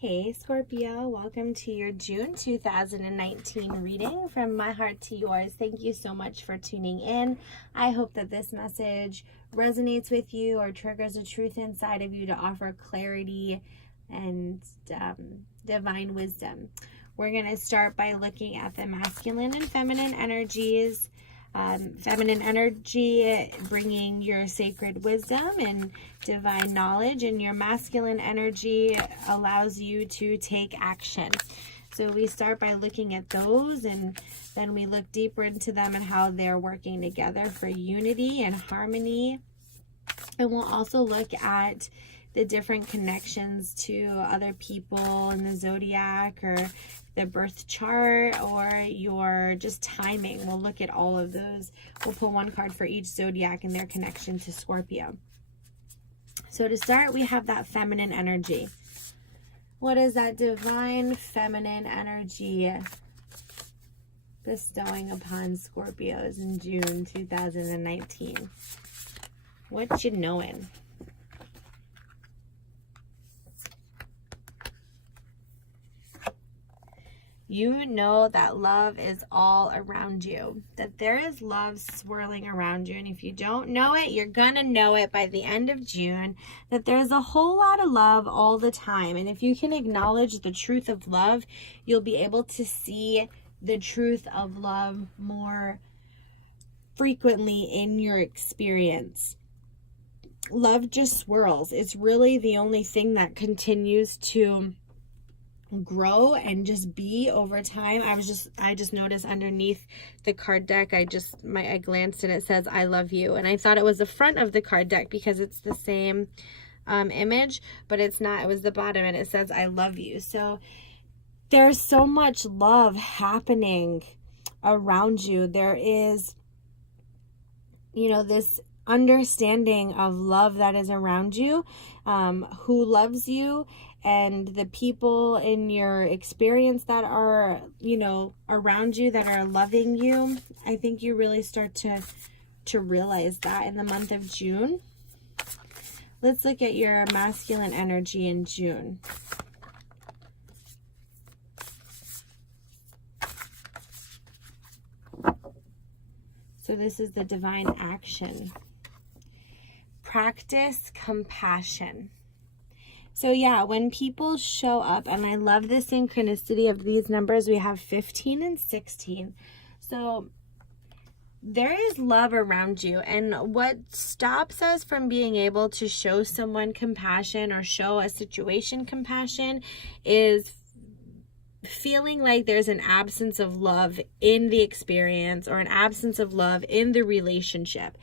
Hey Scorpio, welcome to your June 2019 reading from my heart to yours. Thank you so much for tuning in. I hope that this message resonates with you or triggers a truth inside of you to offer clarity and divine wisdom. We're going to start by looking at the masculine and feminine energies. Feminine energy bringing your sacred wisdom and divine knowledge, and your masculine energy allows you to take action. So we start by looking at those, and then we look deeper into them and how they're working together for unity and harmony. And we'll also look at the different connections to other people in the zodiac or the birth chart or your just timing. We'll look at all of those. We'll pull one card for each zodiac and their connection to Scorpio. So to start, we have that feminine energy. What is that divine feminine energy bestowing upon Scorpios in June 2019? What you knowing? You know that love is all around you, that there is love swirling around you. And if you don't know it, you're going to know it by the end of June, that there's a whole lot of love all the time. And if you can acknowledge the truth of love, you'll be able to see the truth of love more frequently in your experience. Love just swirls. It's really the only thing that continues to grow and just be over time. I just noticed underneath the card deck, I glanced and it says I love you, and I thought it was the front of the card deck because it's the same image, but it's not. It was the bottom and it says I love you. So there's so much love happening around you. There is, this understanding of love that is around you, who loves you, and the people in your experience that are, around you that are loving you. I think you really start to realize that in the month of June. Let's look at your masculine energy in June. So this is the divine action. Practice compassion. So yeah, when people show up, and I love the synchronicity of these numbers, we have 15 and 16. So there is love around you, and what stops us from being able to show someone compassion or show a situation compassion is feeling like there's an absence of love in the experience or an absence of love in the relationship.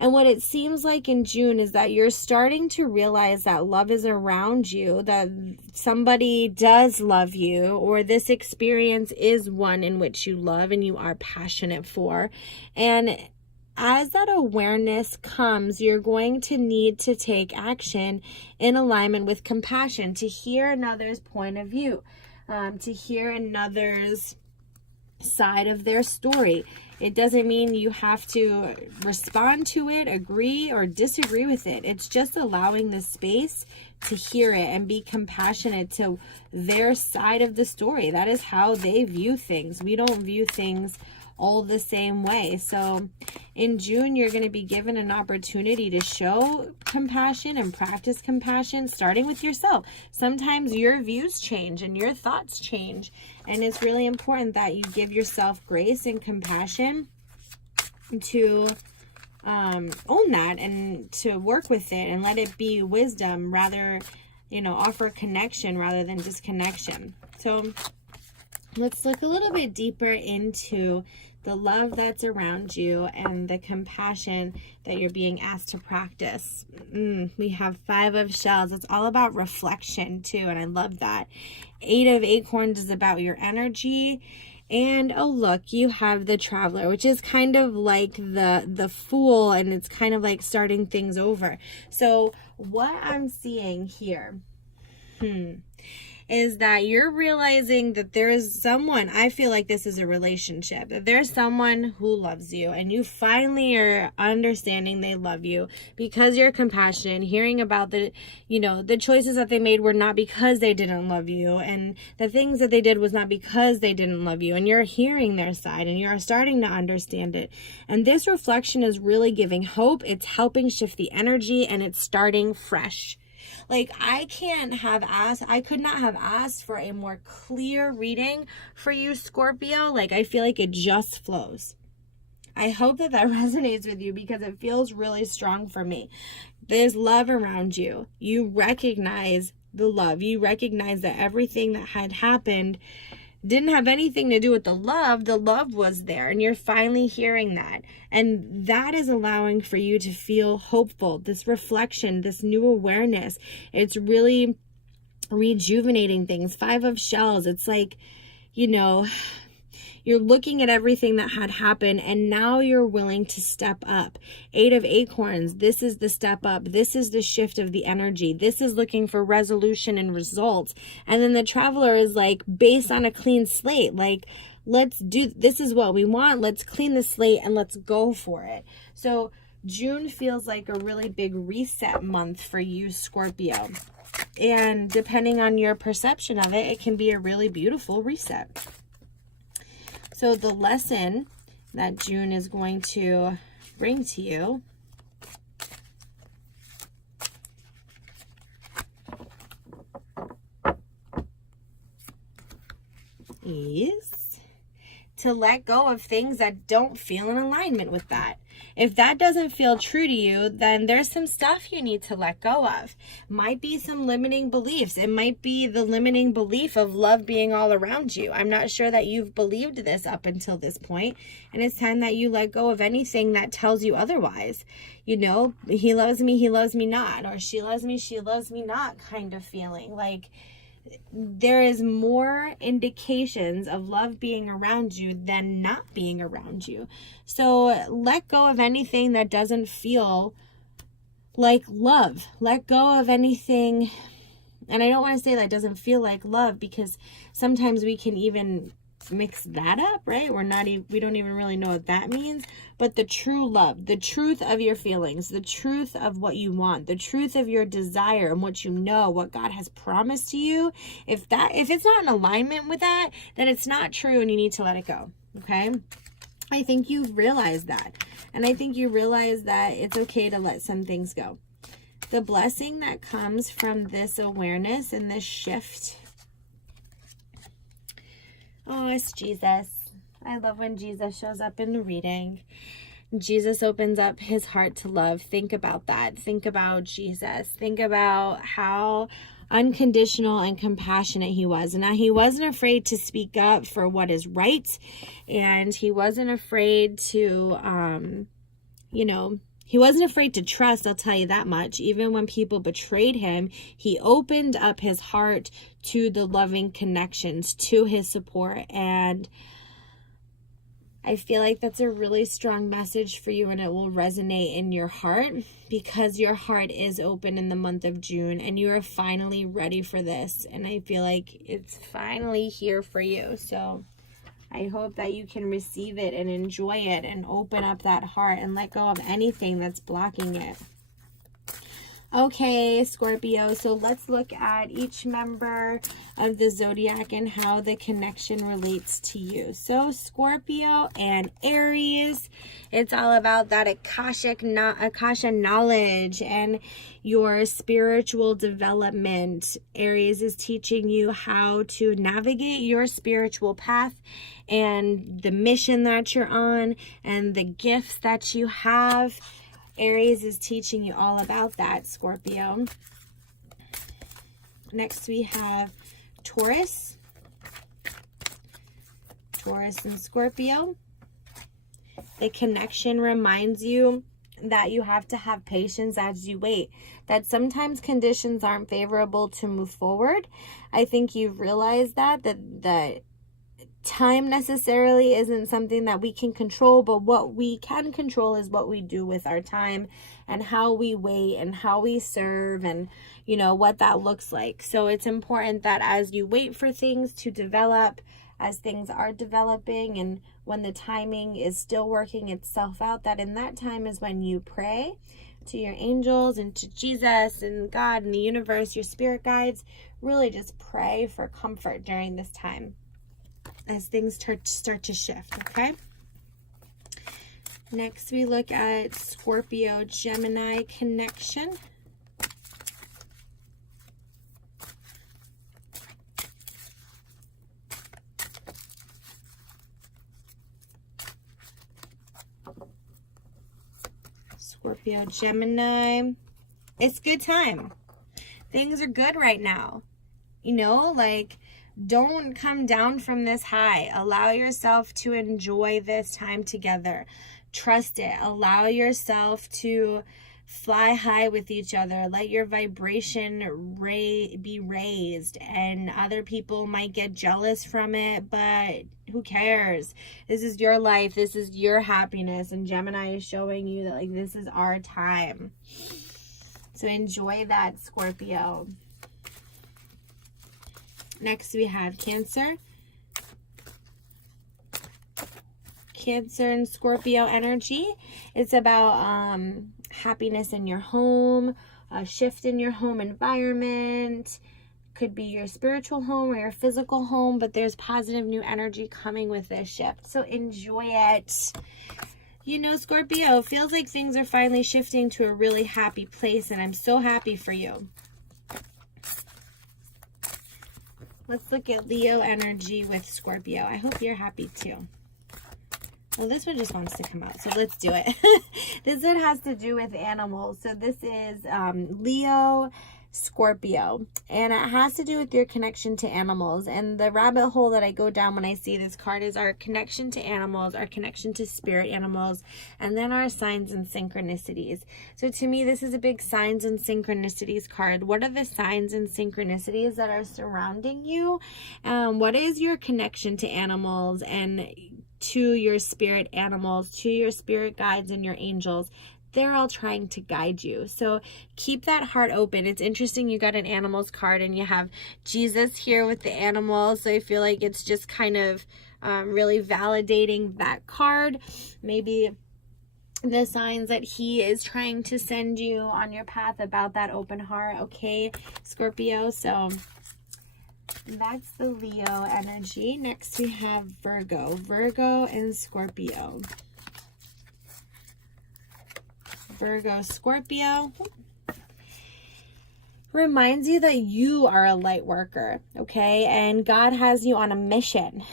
And what it seems like in June is that you're starting to realize that love is around you, that somebody does love you, or this experience is one in which you love and you are passionate for. And as that awareness comes, you're going to need to take action in alignment with compassion, to hear another's point of view, to hear another's side of their story. It doesn't mean you have to respond to it, agree, or disagree with it. It's just allowing the space to hear it and be compassionate to their side of the story. That is how they view things. We don't view things all the same way. So in June, you're going to be given an opportunity to show compassion and practice compassion, starting with yourself. Sometimes your views change and your thoughts change, and it's really important that you give yourself grace and compassion to own that and to work with it and let it be wisdom, rather, offer connection rather than disconnection. So let's look a little bit deeper into the love that's around you and the compassion that you're being asked to practice. We have 5 of shells. It's all about reflection too, and I love that. 8 of acorns is about your energy. And oh look, you have the traveler, which is kind of like the fool, and it's kind of like starting things over. So what I'm seeing here is that you're realizing that there is someone, I feel like this is a relationship, that there's someone who loves you, and you finally are understanding they love you because you're compassionate, hearing about the choices that they made were not because they didn't love you, and the things that they did was not because they didn't love you, and you're hearing their side and you're starting to understand it. And this reflection is really giving hope. It's helping shift the energy, and it's starting fresh. Like, I could not have asked for a more clear reading for you, Scorpio. Like, I feel like it just flows. I hope that resonates with you because it feels really strong for me. There's love around you. You recognize the love. You recognize that everything that had happened didn't have anything to do with the love. The love was there, and you're finally hearing that. And that is allowing for you to feel hopeful. This reflection, this new awareness, it's really rejuvenating things. 5 of Shells, it's like, you're looking at everything that had happened, and now you're willing to step up. 8 of Acorns, this is the step up. This is the shift of the energy. This is looking for resolution and results. And then the Traveler is like, based on a clean slate, like, this is what we want. Let's clean the slate and let's go for it. So June feels like a really big reset month for you, Scorpio. And depending on your perception of it, it can be a really beautiful reset. So the lesson that June is going to bring to you is to let go of things that don't feel in alignment with that. If that doesn't feel true to you, then there's some stuff you need to let go of. Might be some limiting beliefs. It might be the limiting belief of love being all around you. I'm not sure that you've believed this up until this point, and it's time that you let go of anything that tells you otherwise. He loves me not, or she loves me not kind of feeling. Like, there is more indications of love being around you than not being around you. So let go of anything that doesn't feel like love. Let go of anything. And I don't want to say that doesn't feel like love, because sometimes we can even mix that up, right? We don't even really know what that means. But the true love, the truth of your feelings, the truth of what you want, the truth of your desire and what what God has promised to you, if it's not in alignment with that, then it's not true and you need to let it go. Okay? I think you've realized that. And I think you realize that it's okay to let some things go. The blessing that comes from this awareness and this shift, oh, it's Jesus. I love when Jesus shows up in the reading. Jesus opens up his heart to love. Think about that. Think about Jesus. Think about how unconditional and compassionate he was. And that he wasn't afraid to speak up for what is right. And he wasn't afraid to, he wasn't afraid to trust, I'll tell you that much. Even when people betrayed him, he opened up his heart to the loving connections, to his support. And I feel like that's a really strong message for you, and it will resonate in your heart because your heart is open in the month of June and you are finally ready for this. And I feel like it's finally here for you. So I hope that you can receive it and enjoy it and open up that heart and let go of anything that's blocking it. Okay, Scorpio, so let's look at each member of the zodiac and how the connection relates to you. So Scorpio and Aries, it's all about that Akasha knowledge and your spiritual development. Aries is teaching you how to navigate your spiritual path and the mission that you're on and the gifts that you have. Aries is teaching you all about that, Scorpio. Next we have Taurus. Taurus and Scorpio. The connection reminds you that you have to have patience as you wait. That sometimes conditions aren't favorable to move forward. I think you've realized that time necessarily isn't something that we can control, but what we can control is what we do with our time and how we wait and how we serve and, you know, what that looks like. So it's important that as you wait for things to develop, as things are developing, and when the timing is still working itself out, that in that time is when you pray to your angels and to Jesus and God and the universe, your spirit guides. Really just pray for comfort during this time as things start to shift, okay? Next, we look at Scorpio Gemini connection. Scorpio Gemini. It's good time. Things are good right now. You know, like, don't come down from this high. Allow yourself to enjoy this time together. Trust it. Allow yourself to fly high with each other. Let your vibration be raised, and other people might get jealous from it, but who cares? This is your life. This is your happiness, and Gemini is showing you that, like, this is our time. So enjoy that, Scorpio. Next, we have Cancer. Cancer and Scorpio energy. It's about happiness in your home, a shift in your home environment. Could be your spiritual home or your physical home, but there's positive new energy coming with this shift. So enjoy it. You know, Scorpio, feels like things are finally shifting to a really happy place, and I'm so happy for you. Let's look at Leo energy with Scorpio. I hope you're happy too. Well, this one just wants to come out, so let's do it. This one has to do with animals. So this is Leo Scorpio, and it has to do with your connection to animals. And the rabbit hole that I go down when I see this card is our connection to animals, our connection to spirit animals, and then our signs and synchronicities. So to me, this is a big signs and synchronicities card. What are the signs and synchronicities that are surrounding you? What is your connection to animals and to your spirit animals, to your spirit guides and your angels? They're all trying to guide you. So keep that heart open. It's interesting you got an animals card and you have Jesus here with the animals. So I feel like it's just kind of really validating that card. Maybe the signs that he is trying to send you on your path about that open heart. Okay, Scorpio. So that's the Leo energy. Next we have Virgo. Virgo and Scorpio. Virgo, Scorpio reminds you that you are a light worker, okay? And God has you on a mission.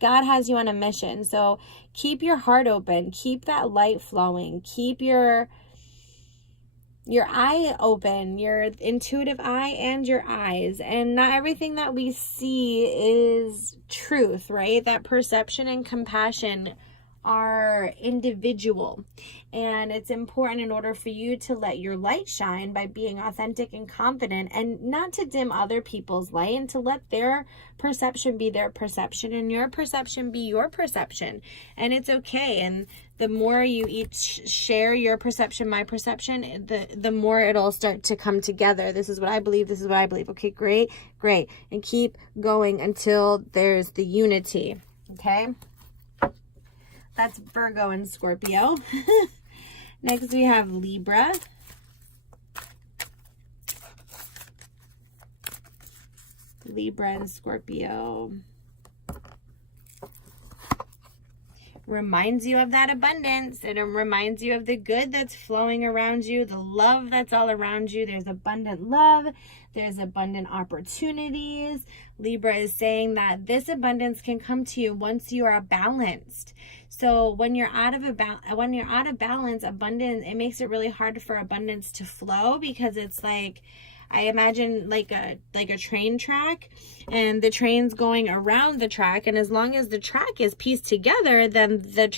God has you on a mission. So keep your heart open. Keep that light flowing. Keep your eye open, your intuitive eye and your eyes. And not everything that we see is truth, right? That perception and compassion are individual, and it's important in order for you to let your light shine by being authentic and confident, and not to dim other people's light, and to let their perception be their perception and your perception be your perception. And it's okay. And the more you each share your perception, my perception, the more it'll start to come together. This is what I believe. This is what I believe. Okay, great. And keep going until there's the unity. Okay. That's Virgo and Scorpio. Next we have Libra. Libra and Scorpio. Reminds you of that abundance. It reminds you of the good that's flowing around you, the love that's all around you. There's abundant love. There's abundant opportunities. Libra is saying that this abundance can come to you once you are balanced. So when you're out of balance, abundance, it makes it really hard for abundance to flow, because it's like, I imagine like a train track, and the train's going around the track, and as long as the track is pieced together, then the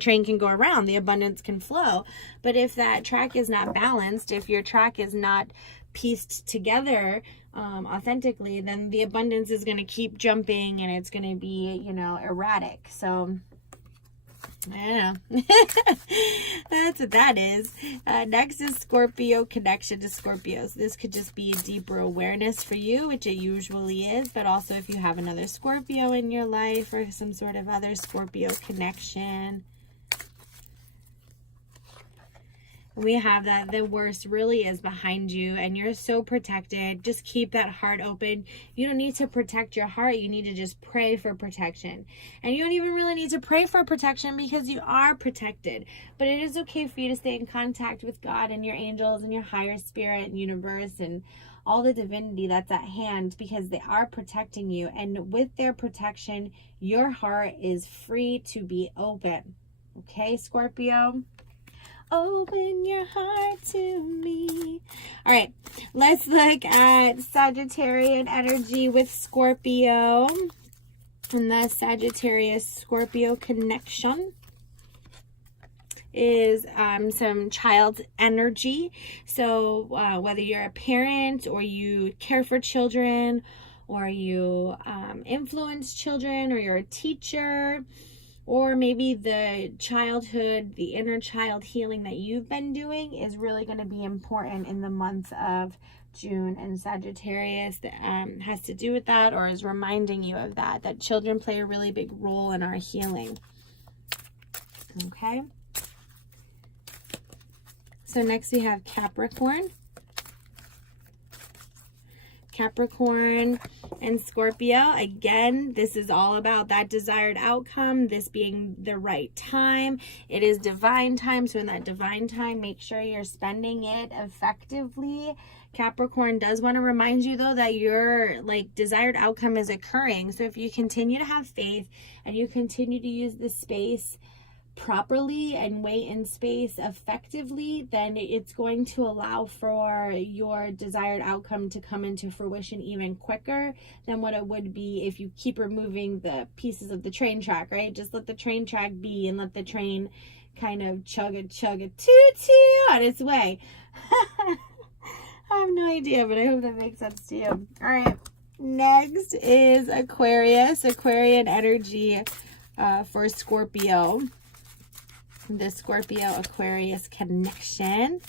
train can go around, the abundance can flow. But if that track is not balanced, if your track is not pieced together, authentically, then the abundance is going to keep jumping and it's going to be, you know, erratic. So I don't know. That's what that is. Next is Scorpio, connection to Scorpios. This could just be a deeper awareness for you, which it usually is, but also if you have another Scorpio in your life or some sort of other Scorpio connection. We have that the worst really is behind you and you're so protected. Just keep that heart open. You don't need to protect your heart. You need to just pray for protection. And you don't even really need to pray for protection because you are protected. But it is okay for you to stay in contact with God and your angels and your higher spirit and universe and all the divinity that's at hand, because they are protecting you. And with their protection, your heart is free to be open. Okay, Scorpio? Open your heart to me. All right, let's look at Sagittarian energy with Scorpio and the Sagittarius Scorpio connection is some child energy. So whether you're a parent or you care for children or you influence children or you're a teacher, or maybe the childhood, the inner child healing that you've been doing is really going to be important in the month of June. And Sagittarius has to do with that, or is reminding you of that children play a really big role in our healing. Okay. So next we have Capricorn. Capricorn and Scorpio. Again, this is all about that desired outcome, this being the right time. It is divine time. So in that divine time, make sure you're spending it effectively. Capricorn does want to remind you though that your desired outcome is occurring. So if you continue to have faith and you continue to use the space properly and wait in space effectively, then it's going to allow for your desired outcome to come into fruition even quicker than what it would be if you keep removing the pieces of the train track, right? Just let the train track be and let the train kind of chug a toot on its way. I have no idea, but I hope that makes sense to you. All right, next is Aquarius, Aquarian energy for Scorpio. The Scorpio Aquarius connection.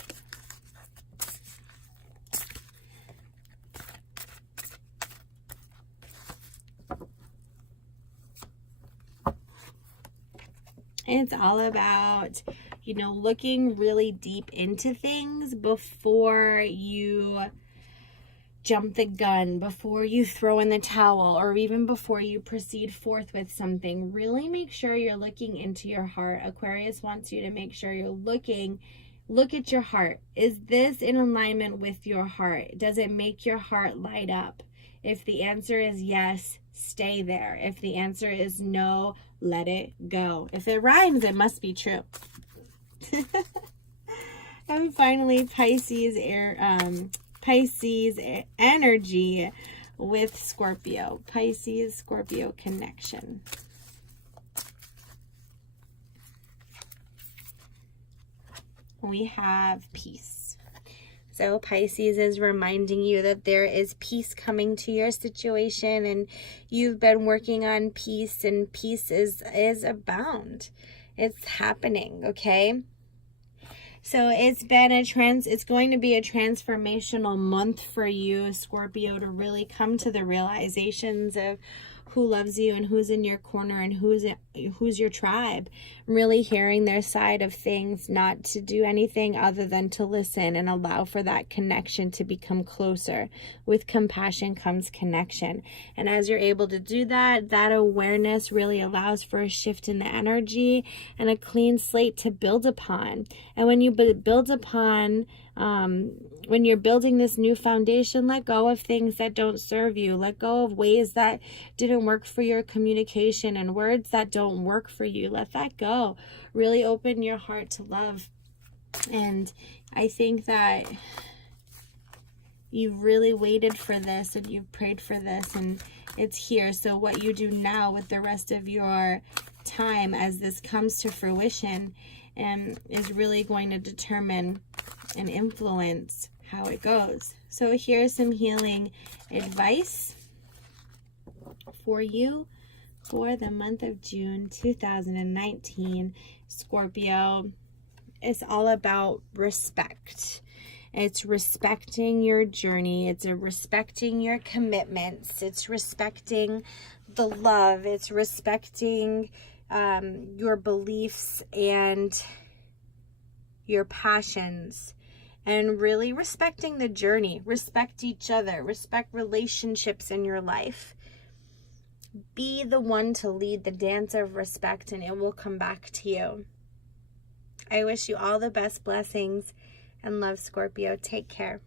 It's all about, looking really deep into things before you jump the gun, before you throw in the towel, or even before you proceed forth with something. Really make sure you're looking into your heart. Aquarius wants you to make sure you're look at your heart. Is this in alignment with your heart? Does it make your heart light up? If the answer is yes, stay there. If the answer is no, let it go. If it rhymes, it must be true. And finally, Pisces energy with Scorpio. Pisces, Scorpio connection. We have peace. So Pisces is reminding you that there is peace coming to your situation, and you've been working on peace, and peace is abound. It's happening, okay? So it's going to be a transformational month for you, Scorpio, to really come to the realizations of who loves you and who's in your corner and who's your tribe. Really hearing their side of things, not to do anything other than to listen and allow for that connection to become closer. With compassion comes connection. And as you're able to do that, that awareness really allows for a shift in the energy and a clean slate to build upon. And when you build upon, when you're building this new foundation, let go of things that don't serve you. Let go of ways that didn't work for your communication and words that don't work for you. Let that go. Really open your heart to love. And I think that you've really waited for this and you've prayed for this, and it's here. So what you do now with the rest of your time as this comes to fruition is really going to determine and influence how it goes. So here's some healing advice for you for the month of June 2019. Scorpio, it's all about respect. It's respecting your journey. It's respecting your commitments. It's respecting the love. It's respecting your beliefs and your passions, and really respecting the journey. Respect each other. Respect relationships in your life. Be the one to lead the dance of respect, and it will come back to you. I wish you all the best blessings and love, Scorpio. Take care.